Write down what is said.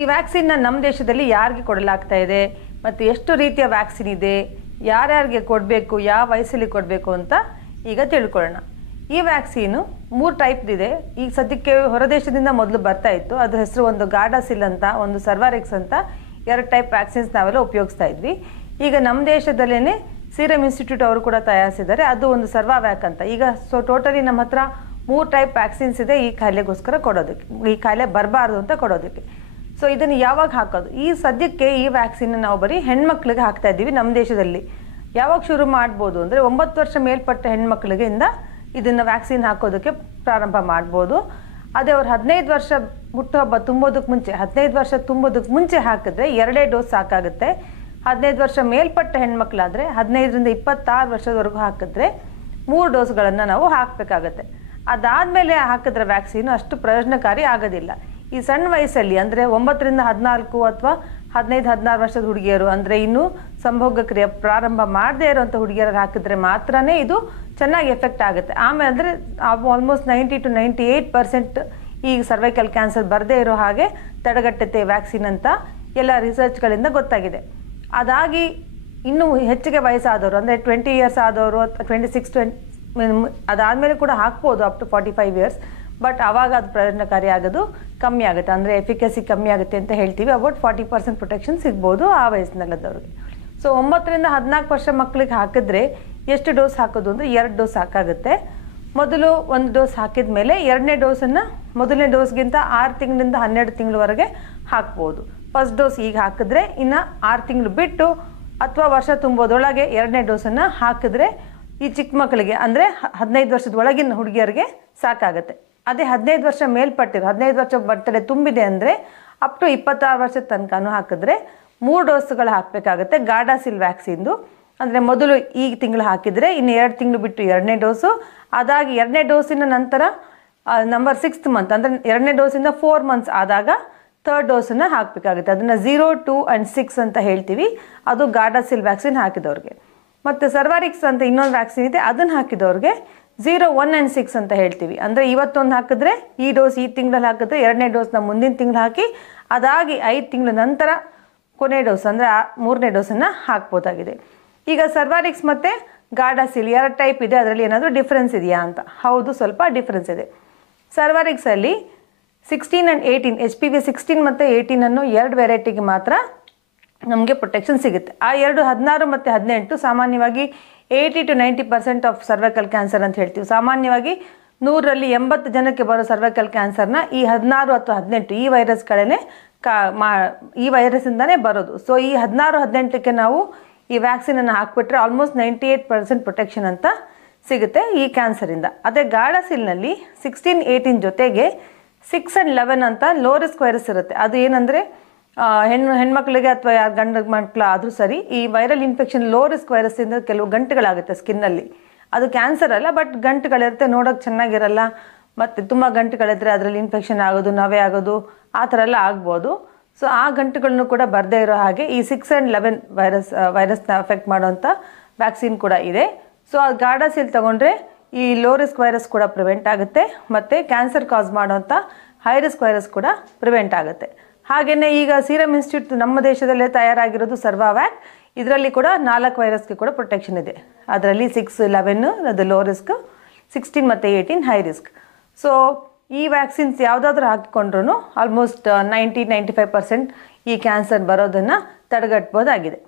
ಈ ವ್ಯಾಕ್ಸಿನ್ನ ನಮ್ಮ ದೇಶದಲ್ಲಿ ಯಾರಿಗೆ ಕೊಡಲಾಗ್ತಾ ಇದೆ ಮತ್ತು ಎಷ್ಟು ರೀತಿಯ ವ್ಯಾಕ್ಸಿನ್ ಇದೆ, ಯಾರ್ಯಾರಿಗೆ ಕೊಡಬೇಕು, ಯಾವ ವಯಸ್ಸಲ್ಲಿ ಕೊಡಬೇಕು ಅಂತ ಈಗ ತಿಳ್ಕೊಳ್ಳೋಣ. ಈ ವ್ಯಾಕ್ಸಿನು 3 ಟೈಪ್ದಿದೆ. ಈಗ ಸದ್ಯಕ್ಕೆ ಹೊರದೇಶದಿಂದ ಮೊದಲು ಬರ್ತಾ ಇತ್ತು. ಅದ್ರ ಹೆಸರು ಒಂದು ಗಾರ್ಡಾಸಿಲ್ ಅಂತ, ಒಂದು ಸರ್ವಾರಿಕ್ಸ್ ಅಂತ, 2 ಟೈಪ್ ವ್ಯಾಕ್ಸಿನ್ಸ್ ನಾವೆಲ್ಲ ಉಪಯೋಗಿಸ್ತಾ ಇದ್ವಿ. ಈಗ ನಮ್ಮ ದೇಶದಲ್ಲೇ ಸೀರಮ್ ಇನ್ಸ್ಟಿಟ್ಯೂಟ್ ಅವರು ಕೂಡ ತಯಾರಿಸಿದ್ದಾರೆ. ಅದು ಒಂದು ಸರ್ವಾವ್ಯಾಕ್ ಅಂತ. ಈಗ ಟೋಟಲಿ ನಮ್ಮ ಹತ್ರ 3 ಟೈಪ್ ವ್ಯಾಕ್ಸಿನ್ಸ್ ಇದೆ ಈ ಕಾಯಿಲೆಗೋಸ್ಕರ ಕೊಡೋದಕ್ಕೆ, ಈ ಕಾಯಿಲೆ ಬರಬಾರ್ದು ಅಂತ ಕೊಡೋದಕ್ಕೆ. ಸೊ ಇದನ್ನು ಯಾವಾಗ ಹಾಕೋದು? ಈ ಸದ್ಯಕ್ಕೆ ಈ ವ್ಯಾಕ್ಸಿನ್ ನಾವು ಬರೀ ಹೆಣ್ಮಕ್ಳಿಗೆ ಹಾಕ್ತಾ ಇದ್ದೀವಿ ನಮ್ಮ ದೇಶದಲ್ಲಿ. ಯಾವಾಗ ಶುರು ಮಾಡ್ಬೋದು ಅಂದರೆ 9 ವರ್ಷ ಮೇಲ್ಪಟ್ಟ ಹೆಣ್ಮಕ್ಳಿಗಿಂದ ಇದನ್ನು ವ್ಯಾಕ್ಸಿನ್ ಹಾಕೋದಕ್ಕೆ ಪ್ರಾರಂಭ ಮಾಡ್ಬೋದು. ಅದೇ ಅವ್ರು 15 ವರ್ಷ ಹುಟ್ಟುಹಬ್ಬ ತುಂಬೋದಕ್ಕೆ ಮುಂಚೆ, 15 ವರ್ಷ ತುಂಬೋದಕ್ಕೆ ಮುಂಚೆ ಹಾಕಿದ್ರೆ 2 ಡೋಸ್ ಸಾಕಾಗುತ್ತೆ. 15 ವರ್ಷ ಮೇಲ್ಪಟ್ಟ ಹೆಣ್ಮಕ್ಳಾದರೆ 15ರಿಂದ 26 ವರ್ಷದವರೆಗೂ ಹಾಕಿದ್ರೆ 3 ಡೋಸ್ಗಳನ್ನು ನಾವು ಹಾಕಬೇಕಾಗತ್ತೆ. ಅದಾದಮೇಲೆ ಹಾಕಿದ್ರೆ ವ್ಯಾಕ್ಸಿನ್ ಅಷ್ಟು ಪ್ರಯೋಜನಕಾರಿ ಆಗೋದಿಲ್ಲ. ಈ ಸಣ್ಣ ವಯಸ್ಸಲ್ಲಿ ಅಂದರೆ 9ರಿಂದ 14 ಅಥವಾ 15-16 ವರ್ಷದ ಹುಡುಗಿಯರು, ಅಂದರೆ ಇನ್ನೂ ಸಂಭೋಗ ಕ್ರಿಯೆ ಪ್ರಾರಂಭ ಮಾಡದೇ ಇರೋಂಥ ಹುಡುಗಿಯರು ಹಾಕಿದ್ರೆ ಮಾತ್ರನೇ ಇದು ಚೆನ್ನಾಗಿ ಎಫೆಕ್ಟ್ ಆಗುತ್ತೆ. ಆಮೇಲೆ ಅಂದರೆ ಆಲ್ಮೋಸ್ಟ್ 90 to 98% ಈ ಸರ್ವೈಕಲ್ ಕ್ಯಾನ್ಸರ್ ಬರದೇ ಇರೋ ಹಾಗೆ ತಡೆಗಟ್ಟುತ್ತೆ ವ್ಯಾಕ್ಸಿನ್ ಅಂತ ಎಲ್ಲ ರಿಸರ್ಚ್ಗಳಿಂದ ಗೊತ್ತಾಗಿದೆ. ಅದಾಗಿ ಇನ್ನೂ ಹೆಚ್ಚಿಗೆ ವಯಸ್ಸಾದವರು ಅಂದರೆ 20 ಇಯರ್ಸ್ ಆದವರು ಅಥವಾ 26 ಅದಾದಮೇಲೆ ಕೂಡ ಹಾಕ್ಬೋದು ಅಪ್ ಟು 45 ಇಯರ್ಸ್. ಬಟ್ ಆವಾಗ ಅದು ಪ್ರಯೋಜನಕಾರಿ ಆಗೋದು ಕಮ್ಮಿ ಆಗುತ್ತೆ, ಅಂದರೆ ಎಫಿಕಸಿ ಕಮ್ಮಿ ಆಗುತ್ತೆ ಅಂತ ಹೇಳ್ತೀವಿ. ಅಬೌಟ್ 40% ಪ್ರೊಟೆಕ್ಷನ್ ಸಿಗ್ಬೋದು ಆ ವಯಸ್ಸಿನಲ್ಲದವ್ರಿಗೆ. ಸೊ 9ರಿಂದ 14 ವರ್ಷ ಮಕ್ಕಳಿಗೆ ಹಾಕಿದ್ರೆ ಎಷ್ಟು ಡೋಸ್ ಹಾಕೋದು ಅಂದರೆ 2 ಡೋಸ್ ಸಾಕಾಗುತ್ತೆ. ಮೊದಲು 1 ಡೋಸ್ ಹಾಕಿದ ಮೇಲೆ 2ನೇ ಡೋಸನ್ನು ಮೊದಲನೇ ಡೋಸ್ಗಿಂತ 6 ತಿಂಗಳಿಂದ 12 ತಿಂಗಳವರೆಗೆ ಹಾಕ್ಬೋದು. ಫಸ್ಟ್ ಡೋಸ್ ಈಗ ಹಾಕಿದ್ರೆ ಇನ್ನು 6 ತಿಂಗಳು ಬಿಟ್ಟು ಅಥವಾ ವರ್ಷ ತುಂಬೋದ್ರೊಳಗೆ 2ನೇ ಡೋಸನ್ನು ಹಾಕಿದ್ರೆ ಈ ಚಿಕ್ಕ ಮಕ್ಕಳಿಗೆ ಅಂದರೆ 15 ವರ್ಷದ ಒಳಗಿನ ಹುಡುಗಿಯರಿಗೆ ಸಾಕಾಗುತ್ತೆ. ಅದೇ 15 ವರ್ಷ ಮೇಲ್ಪಟ್ಟಿರೋ 15 ವರ್ಷ ಬರ್ತಡೆ ತುಂಬಿದೆ ಅಂದರೆ ಅಪ್ ಟು 26 ವರ್ಷದ ತನಕನೂ ಹಾಕಿದ್ರೆ 3 ಡೋಸ್ಗಳು ಹಾಕಬೇಕಾಗುತ್ತೆ ಗಾರ್ಡಾಸಿಲ್ ವ್ಯಾಕ್ಸಿನ್ದು. ಅಂದರೆ ಮೊದಲು ಈ ತಿಂಗಳು ಹಾಕಿದರೆ ಇನ್ನು 2 ತಿಂಗಳು ಬಿಟ್ಟು 2ನೇ ಡೋಸು, ಅದಾಗಿ 2ನೇ ಡೋಸಿನ ನಂತರ ನಂಬರ್ 6th ಮಂತ್ ಅಂದರೆ 2ನೇ ಡೋಸಿಂದ 4 ಮಂತ್ಸ್ ಆದಾಗ 3rd ಡೋಸನ್ನು ಹಾಕಬೇಕಾಗುತ್ತೆ. ಅದನ್ನು 0, 2 and 6 ಅಂತ ಹೇಳ್ತೀವಿ. ಅದು ಗಾರ್ಡಾಸಿಲ್ ವ್ಯಾಕ್ಸಿನ್ ಹಾಕಿದವ್ರಿಗೆ. ಮತ್ತು ಸರ್ವಾರಿಕ್ಸ್ ಅಂತ ಇನ್ನೊಂದು ವ್ಯಾಕ್ಸಿನ್ ಇದೆ, ಅದನ್ನು ಹಾಕಿದವ್ರಿಗೆ 0, 1 and 6 ಅಂತ ಹೇಳ್ತೀವಿ. ಅಂದರೆ ಇವತ್ತೊಂದು ಹಾಕಿದ್ರೆ ಈ ಡೋಸ್ ಈ ತಿಂಗಳಲ್ಲಿ ಹಾಕಿದ್ರೆ 2ನೇ ಡೋಸ್ನ ಮುಂದಿನ ತಿಂಗಳು ಹಾಕಿ ಅದಾಗಿ 5 ತಿಂಗಳ ನಂತರ ಕೊನೆ ಡೋಸ್ ಅಂದರೆ 3ನೇ ಡೋಸನ್ನು ಹಾಕ್ಬೋದಾಗಿದೆ. ಈಗ ಸರ್ವಾರಿಕ್ಸ್ ಮತ್ತು ಗಾರ್ಡಾಸಿಲ್ 2 ಟೈಪ್ ಇದೆ. ಅದರಲ್ಲಿ ಏನಾದರೂ ಡಿಫ್ರೆನ್ಸ್ ಇದೆಯಾ ಅಂತ? ಹೌದು, ಸ್ವಲ್ಪ ಡಿಫ್ರೆನ್ಸ್ ಇದೆ. ಸರ್ವಾರಿಕ್ಸಲ್ಲಿ 16 and 18 HPV 16 ಮತ್ತು 18 ಅನ್ನೋ 2 ವೆರೈಟಿಗೆ ಮಾತ್ರ ನಮಗೆ ಪ್ರೊಟೆಕ್ಷನ್ ಸಿಗುತ್ತೆ. ಆ 2 16 ಮತ್ತು 18 ಸಾಮಾನ್ಯವಾಗಿ 80 to 90% ಆಫ್ ಸರ್ವೈಕಲ್ ಕ್ಯಾನ್ಸರ್ ಅಂತ ಹೇಳ್ತೀವಿ. ಸಾಮಾನ್ಯವಾಗಿ 100ರಲ್ಲಿ 80 ಜನಕ್ಕೆ ಬರೋ ಸರ್ವೈಕಲ್ ಕ್ಯಾನ್ಸರ್ನ ಈ 16 ಅಥವಾ 18 ಈ ವೈರಸ್ಗಳೇ ಈ ವೈರಸ್ಸಿಂದನೇ ಬರೋದು. ಸೊ ಈ 16, 18ಕ್ಕೆ ನಾವು ಈ ವ್ಯಾಕ್ಸಿನನ್ನು ಹಾಕಿಬಿಟ್ರೆ ಆಲ್ಮೋಸ್ಟ್ 98% ಪ್ರೊಟೆಕ್ಷನ್ ಅಂತ ಸಿಗುತ್ತೆ ಈ ಕ್ಯಾನ್ಸರಿಂದ. ಅದೇ ಗಾರ್ಡಾಸಿಲ್ನಲ್ಲಿ 16, 18 ಜೊತೆಗೆ 6 and 11 ಅಂತ ಲೋ ರಿಸ್ಕ್ ವೈರಸ್ ಇರುತ್ತೆ. ಅದು ಏನಂದರೆ ಹೆಣ್ಮಕ್ಳಿಗೆ ಅಥವಾ ಯಾರು ಗಂಡು ಮಕ್ಕಳು ಆದರೂ ಸರಿ, ಈ ವೈರಲ್ ಇನ್ಫೆಕ್ಷನ್ ಲೋ ರಿಸ್ಕ್ ವೈರಸ್ಸಿಂದ ಕೆಲವು ಗಂಟುಗಳಾಗುತ್ತೆ ಸ್ಕಿನ್ನಲ್ಲಿ. ಅದು ಕ್ಯಾನ್ಸರ್ ಅಲ್ಲ, ಬಟ್ ಗಂಟುಗಳಿರುತ್ತೆ, ನೋಡೋಕೆ ಚೆನ್ನಾಗಿರಲ್ಲ. ಮತ್ತು ತುಂಬ ಗಂಟುಗಳಿದ್ರೆ ಅದರಲ್ಲಿ ಇನ್ಫೆಕ್ಷನ್ ಆಗೋದು, ನವೆ ಆಗೋದು, ಆ ಥರ ಎಲ್ಲ ಆಗ್ಬೋದು. ಸೊ ಆ ಗಂಟುಗಳನ್ನು ಕೂಡ ಬರದೇ ಇರೋ ಹಾಗೆ ಈ 6 and 11 ವೈರಸ್ನ ಅಫೆಕ್ಟ್ ಮಾಡೋವಂಥ ವ್ಯಾಕ್ಸಿನ್ ಕೂಡ ಇದೆ. ಸೊ ಆ ಗಾರ್ಡಾಸಿಲ್ ತೊಗೊಂಡ್ರೆ ಈ ಲೋ ರಿಸ್ಕ್ ವೈರಸ್ ಕೂಡ ಪ್ರಿವೆಂಟ್ ಆಗುತ್ತೆ ಮತ್ತು ಕ್ಯಾನ್ಸರ್ ಕಾಸ್ ಮಾಡೋವಂಥ ಹೈ ರಿಸ್ಕ್ ವೈರಸ್ ಕೂಡ ಪ್ರಿವೆಂಟ್ ಆಗುತ್ತೆ. ಹಾಗೆಯೇ ಈಗ ಸೀರಮ್ ಇನ್ಸ್ಟಿಟ್ಯೂಟ್ ನಮ್ಮ ದೇಶದಲ್ಲೇ ತಯಾರಾಗಿರೋದು ಸರ್ವಾವ್ಯಾಕ್. ಇದರಲ್ಲಿ ಕೂಡ 4 ವೈರಸ್ಗೆ ಕೂಡ ಪ್ರೊಟೆಕ್ಷನ್ ಇದೆ. ಅದರಲ್ಲಿ 6, 11 ಅದು ಲೋ ರಿಸ್ಕ್, 16 ಮತ್ತು 18 ಹೈ ರಿಸ್ಕ್. ಸೊ ಈ ವ್ಯಾಕ್ಸಿನ್ಸ್ ಯಾವುದಾದ್ರೂ ಹಾಕಿಕೊಂಡ್ರೂ ಆಲ್ಮೋಸ್ಟ್ 90-95% ಈ ಕ್ಯಾನ್ಸರ್ ಬರೋದನ್ನು ತಡೆಗಟ್ಬೋದಾಗಿದೆ.